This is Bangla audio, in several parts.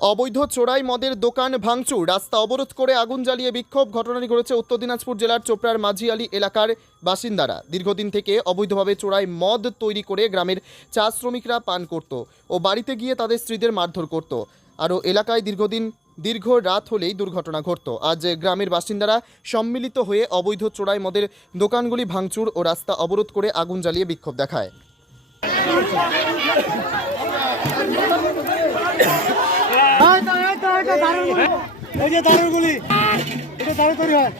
অবৈধ চোরাই মদের দোকান ভাঙচুর। রাস্তা অবরোধ করে আগুন জ্বালিয়ে বিক্ষোভ। ঘটনাটি ঘটেছে উত্তর দিনাজপুর জেলার চোপড়ার মাঝিয়ালি এলাকার বাসিন্দারা। দীর্ঘদিন থেকে অবৈধভাবে চোরাই মদ তৈরি করে গ্রামের চা শ্রমিকরা পান করত ও বাড়িতে গিয়ে তাদের স্ত্রীদের মারধর করত। আরও এলাকায় দীর্ঘদিন, দীর্ঘ রাত হলেই দুর্ঘটনা ঘটত। আজ গ্রামের বাসিন্দারা সম্মিলিত হয়ে অবৈধ চোরাই মদের দোকানগুলি ভাঙচুর ও রাস্তা অবরোধ করে আগুন জ্বালিয়ে বিক্ষোভ দেখায়। এই যে দারুর গুলি। এটা দারু তৈরি হয়।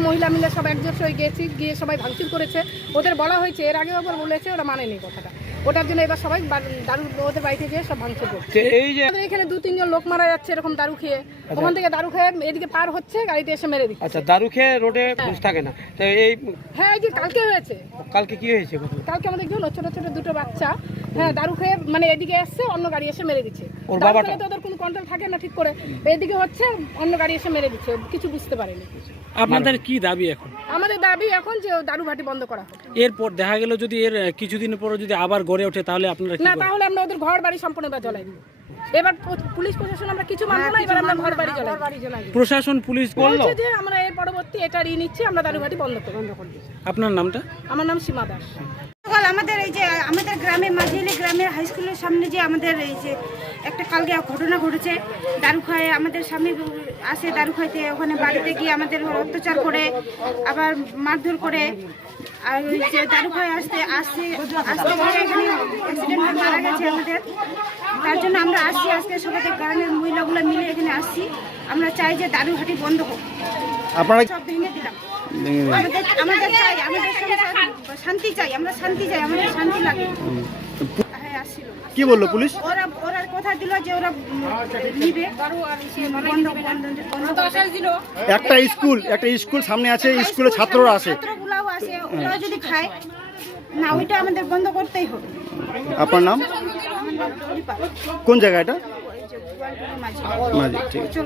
পুরো মহিলা মিলে সব একজোট হয়ে গেছি গিয়ে সবাই ভাঙচুর করেছে। ওদের বলা হয়েছে এর আগেও একবার বলেছে ওরা মানেনি কথাটা। ওটার জন্য এবার সবাই দারু ওদের বাড়িতে গিয়ে সব ভাঙচুর করছে। এই যে আমাদের এখানে দু তিনজন লোক মারা যাচ্ছে এরকম দারু খেয়ে। ওখান থেকে দারু খেয়ে এদিকে পার হচ্ছে গাড়িতে এসে মেরে দিচ্ছে। আচ্ছা দারু খেয়ে রোডে বসে থাকে না। তো এই হ্যাঁ এই যে কালকে হয়েছে। কালকে কি হয়েছে? কালকে আমাদের দেখুন ছোট ছোট দুটো বাচ্চা। হ্যাঁ দারু খেয়ে মানে এদিকে এসছে অন্য গাড়ি এসে মেরে দিচ্ছে। দারু খেলে তো ওদের কোনো কন্ট্রোল থাকে না ঠিক করে। এদিকে হচ্ছে অন্য গাড়ি এসে মেরে দিচ্ছে কিছু বুঝতে পারেনি। আপনাদের কি দাবি এখন? আমাদের দাবি এখন যে দারু ভাটি বন্ধ করা হোক। এরপর দেখা গেল যদি এর কিছুদিন পর যদি আবার গড়ে ওঠে তাহলে আপনারা না তাহলে আমরা ওদের ঘর বাড়ি সম্পূর্ণ এবার জ্বলাই দিব। এবার পুলিশ প্রশাসন আমরা কিছু মানবো না এবার আমরা ঘর বাড়ি জ্বলাই প্রশাসন পুলিশ বলল? বলছে যে আমরা এর পরবর্তী এটা ঋণ নিচ্ছি আমরা দারু ভাটি বন্ধ করে বন্ধ করে দিচ্ছি আপনার নামটা? আমার নাম সীমা দাস। গতকাল আমাদের এই যে, আমাদের গ্রামে মাঝিলি গ্রামের হাই স্কুলের সামনে যে আমাদের এই যে একটা কালকে ঘটনা ঘটেছে দারু খায় আমাদের স্বামী আসে দারু খাইতে ওখানে বাড়িতে গিয়ে আমাদের অত্যাচার করে, আবার মারধর করে। আর যে দারু খায় আসতে আসতে আসতে এখানে অ্যাক্সিডেন্ট মারা গেছে আমাদের। তার জন্য আমরা আসছি আজকে সবাই গ্রামের মহিলাগুলো মিলে এখানে আসছি। আমরা চাই যে দারু হাটি বন্ধ হোক। আপনারা সব ভেঙে দিলাম। আমাদের আমাদের চাই আমাদের শান্তি চাই আমরা শান্তি চাই আমাদের শান্তি লাগে। হ্যাঁ কি বলল পুলিশ? ওরা ওরা কথা দিল যে ওরা নিবে। একটা স্কুল একটা স্কুল সামনে আছে স্কুলে ছাত্ররা আসে। ওরাও যদি খায় না ওইটা আমাদের বন্ধ করতেই হবে। আপনার নাম? কোন জায়গা এটা? ঠিক আছে।